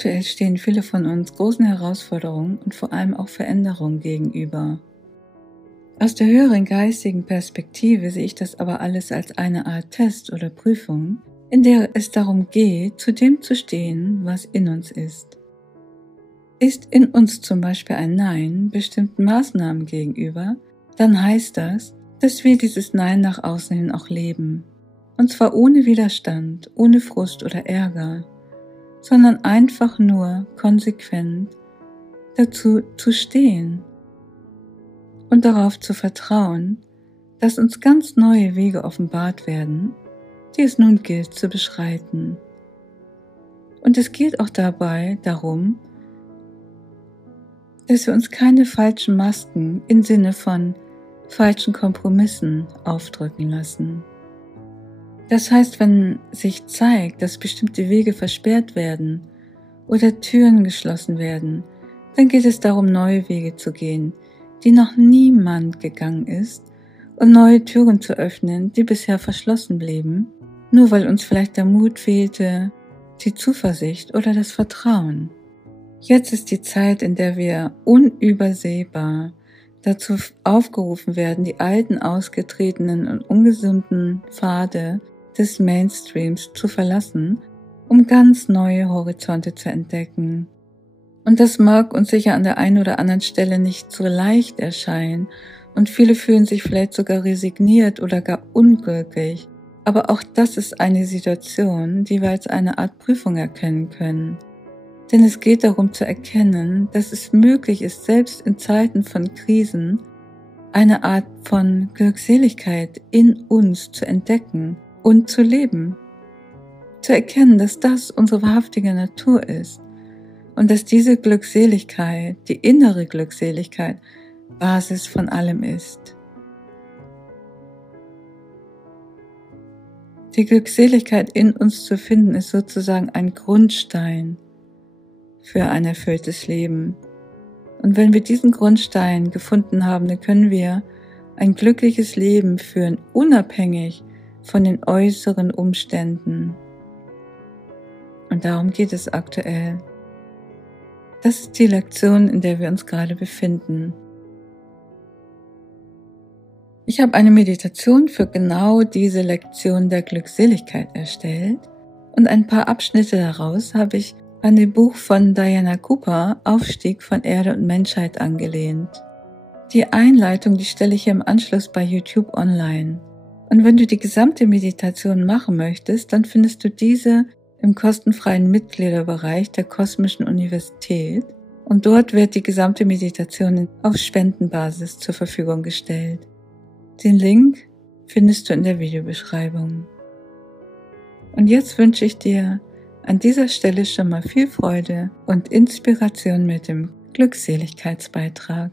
Aktuell stehen viele von uns großen Herausforderungen und vor allem auch Veränderungen gegenüber. Aus der höheren geistigen Perspektive sehe ich das aber alles als eine Art Test oder Prüfung, in der es darum geht, zu dem zu stehen, was in uns ist. Ist in uns zum Beispiel ein Nein bestimmten Maßnahmen gegenüber, dann heißt das, dass wir dieses Nein nach außen hin auch leben. Und zwar ohne Widerstand, ohne Frust oder Ärger, sondern einfach nur konsequent dazu zu stehen und darauf zu vertrauen, dass uns ganz neue Wege offenbart werden, die es nun gilt zu beschreiten. Und es geht auch dabei darum, dass wir uns keine falschen Masken im Sinne von falschen Kompromissen aufdrücken lassen. Das heißt, wenn sich zeigt, dass bestimmte Wege versperrt werden oder Türen geschlossen werden, dann geht es darum, neue Wege zu gehen, die noch niemand gegangen ist, und neue Türen zu öffnen, die bisher verschlossen blieben, nur weil uns vielleicht der Mut fehlte, die Zuversicht oder das Vertrauen. Jetzt ist die Zeit, in der wir unübersehbar dazu aufgerufen werden, die alten, ausgetretenen und ungesunden Pfade des Mainstreams zu verlassen, um ganz neue Horizonte zu entdecken. Und das mag uns sicher an der einen oder anderen Stelle nicht so leicht erscheinen und viele fühlen sich vielleicht sogar resigniert oder gar unglücklich. Aber auch das ist eine Situation, die wir als eine Art Prüfung erkennen können. Denn es geht darum zu erkennen, dass es möglich ist, selbst in Zeiten von Krisen eine Art von Glückseligkeit in uns zu entdecken und zu leben. Zu erkennen, dass das unsere wahrhaftige Natur ist und dass diese Glückseligkeit, die innere Glückseligkeit, Basis von allem ist. Die Glückseligkeit in uns zu finden, ist sozusagen ein Grundstein für ein erfülltes Leben. Und wenn wir diesen Grundstein gefunden haben, dann können wir ein glückliches Leben führen, unabhängig von den äußeren Umständen. Und darum geht es aktuell. Das ist die Lektion, in der wir uns gerade befinden. Ich habe eine Meditation für genau diese Lektion der Glückseligkeit erstellt und ein paar Abschnitte daraus habe ich an dem Buch von Diana Cooper, Aufstieg von Erde und Menschheit, angelehnt. Die Einleitung, die stelle ich hier im Anschluss bei YouTube online. Und wenn du die gesamte Meditation machen möchtest, dann findest du diese im kostenfreien Mitgliederbereich der Kosmischen Universität und dort wird die gesamte Meditation auf Spendenbasis zur Verfügung gestellt. Den Link findest du in der Videobeschreibung. Und jetzt wünsche ich dir an dieser Stelle schon mal viel Freude und Inspiration mit dem Glückseligkeitsbeitrag.